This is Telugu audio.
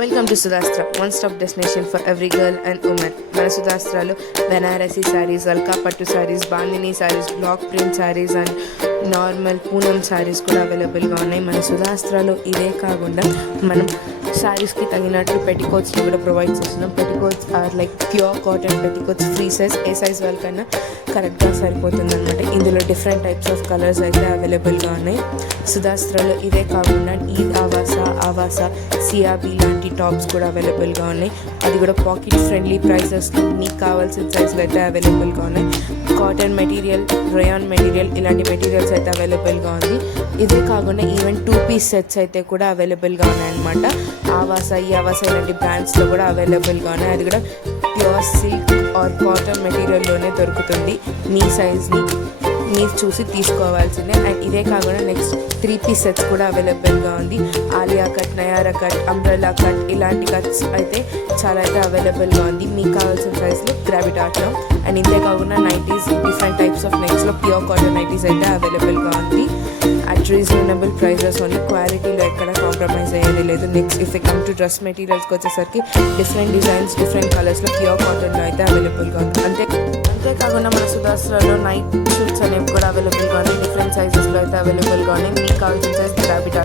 Welcome to Sudhastra, one stop destination for every girl and women. మన సుధాస్త్రలో బెనారసీ శారీస్, అల్కా పట్టు saris, Bandhani saris, block print saris and normal Poonam saris కూడా అవైలబుల్గా ఉన్నాయి. మన సుధాస్త్రలో ఇదే కాకుండా మనం శారీస్కి తగినట్టు పెట్టికోట్స్ని కూడా ప్రొవైడ్ చేస్తున్నాం. Petticoats are like pure cotton petticoats, free size, ఏ సైజ్ వాళ్ళకైనా కరెక్ట్గా సరిపోతుంది అనమాట. ఇందులో డిఫరెంట్ టైప్స్ ఆఫ్ కలర్స్ అయితే అవైలబుల్గా ఉన్నాయి. సుధాస్త్రలో ఇదే కాకుండా ఈద్ ఆవాసా సియాబీ లాంటి టాప్స్ కూడా అవైలబుల్గా ఉన్నాయి. అది కూడా పాకెట్ ఫ్రెండ్లీ ప్రైసెస్లో మీకు కావాల్సిన సైజులు అయితే అవైలబుల్గా ఉన్నాయి. కాటన్ మెటీరియల్, రయాన్ మెటీరియల్, ఇలాంటి మెటీరియల్స్ అయితే అవైలబుల్గా ఉంది. ఇదే కాకుండా ఈవెన్ 2 పీస్ సెట్స్ అయితే కూడా అవైలబుల్గా ఉన్నాయన్నమాట. ఆవాసా ఇలాంటి బ్రాండ్స్లో కూడా అవైలబుల్గా ఉన్నాయి. అది కూడా ప్యూర్ సిల్క్ ఆర్ కాటన్ మెటీరియల్లోనే దొరుకుతుంది. మీ సైజ్ని మీరు చూసి తీసుకోవాల్సిందే. అండ్ ఇదే కాకుండా నెక్స్ట్ 3 పీస్ సెట్స్ కూడా అవైలబుల్గా ఉంది. Alia cut, Nayara cut, umbrella cut, ఇలాంటి కట్స్ అయితే చాలా అయితే అవైలబుల్గా ఉంది. మీకు కావాల్సిన సైజ్లో గ్రాబిట్ ఆర్ట్లో. అండ్ ఇదే కాకుండా నైటీస్, డిఫరెంట్ టైప్స్ ఆఫ్ నెక్స్ట్లో ప్యూర్ కాటన్ నైటీస్ అయితే అవైలబుల్గా ఉంది. At reasonable prices only. క్వాలిటీలో ఎక్కడ కాంప్రమైజ్ అయ్యేది లేదు. Next if come to dress మెటీరియల్స్కి వచ్చేసరికి డిఫరెంట్ డిజైన్స్, డిఫరెంట్ కలర్స్లో ప్యూర్ కాటన్లో అయితే అవైలబుల్గా ఉంది. అంతేకాకుండా మన సుధాస్త్రలో నైట్ షూట్స్ అనేవి కూడా అవైలబుల్గా ఉన్నాయి. డిఫరెంట్ సైజెస్లో అయితే అవైలబుల్గా ఉన్నాయి. మీకు కావాల్సిన సైజ్ గ్రాబిట్